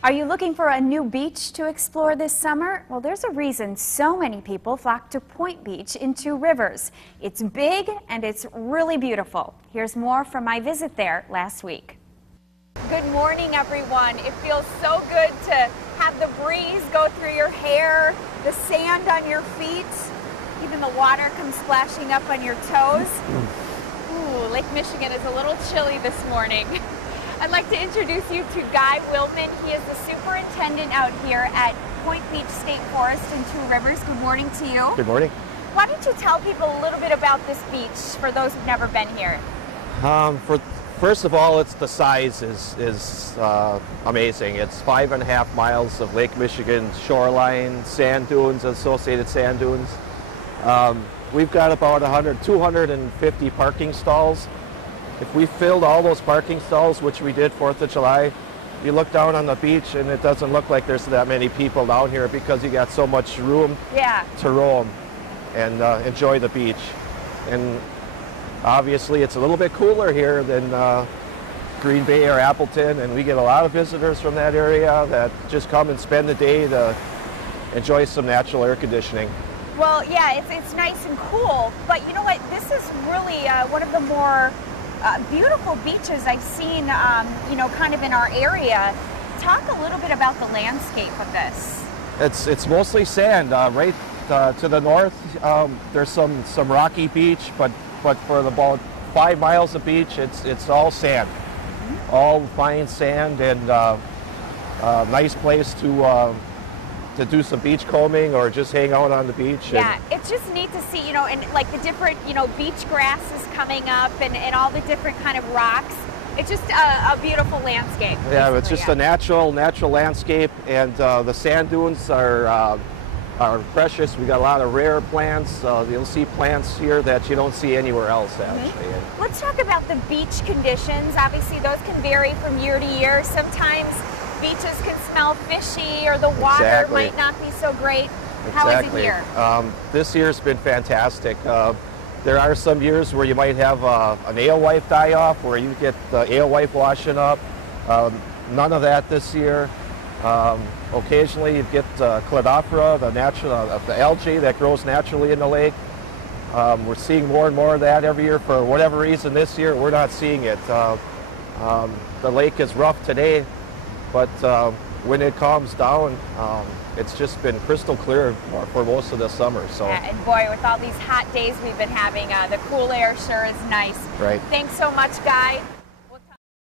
Are you looking for a new beach to explore this summer? Well, there's a reason so many people flock to Point Beach in Two Rivers. It's big and it's really beautiful. Here's more from my visit there last week. Good morning, everyone. It feels so good to have the breeze go through your hair, the sand on your feet, even the water comes splashing up on your toes. Ooh, Lake Michigan is a little chilly this morning. I'd like to introduce you to Guy Wiltman. He is the superintendent out here at Point Beach State Forest in Two Rivers. Good morning to you. Good morning. Why don't you tell people a little bit about this beach for those who've never been here? First of all, the size is amazing. It's 5.5 miles of Lake Michigan shoreline, sand dunes, associated sand dunes. We've got about 250 parking stalls. If we filled all those parking stalls, which we did 4th of July, you look down on the beach and it doesn't look like there's that many people down here because you got so much room to roam and enjoy the beach. And obviously it's a little bit cooler here than Green Bay or Appleton, and we get a lot of visitors from that area that just come and spend the day to enjoy some natural air conditioning. Well, yeah, it's nice and cool, but you know what? This is really one of the more beautiful beaches I've seen, you know, kind of in our area. Talk a little bit about the landscape of this. It's mostly sand. Right to the north, there's some rocky beach, but for about 5 miles of beach, it's all sand, all fine sand, and nice place to do some beach combing or just hang out on the beach. Yeah, it's just neat to see, you know, and like the different, you know, beach grasses coming up and all the different kind of rocks. It's just a beautiful landscape. Yeah, it's just a natural landscape, and the sand dunes are precious. We got a lot of rare plants. You'll see plants here that you don't see anywhere else, actually. Let's talk about the beach conditions. Obviously, those can vary from year to year. Sometimes beaches can smell fishy, or the water might not be so great. How is it here? This year's been fantastic. There are some years where you might have an alewife die-off, where you get the alewife washing up. None of that this year. Occasionally you get cladophora, the algae that grows naturally in the lake. We're seeing more and more of that every year. For whatever reason this year, we're not seeing it. The lake is rough today, but when it calms down, it's just been crystal clear for most of the summer. So. Yeah, and boy, with all these hot days we've been having, the cool air sure is nice. Right. Thanks so much, Guy.